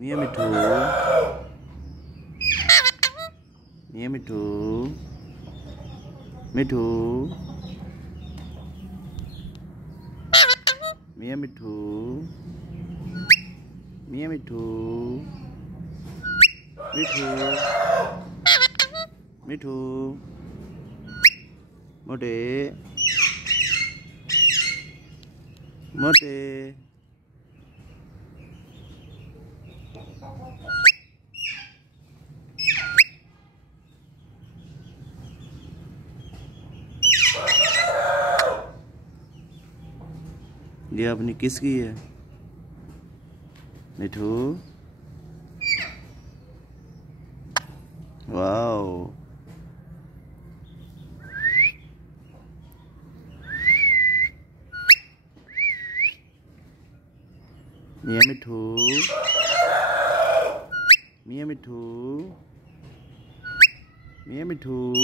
Mia Mithu. Mia Mithu. Mithu. Mia Mithu. Mia Mithu. Mithu. Mithu. Mote. Mote. ये अपनी किसकी है? मिठू। Wow. मिया मिठू। मिया मिठू। मिया मिठू।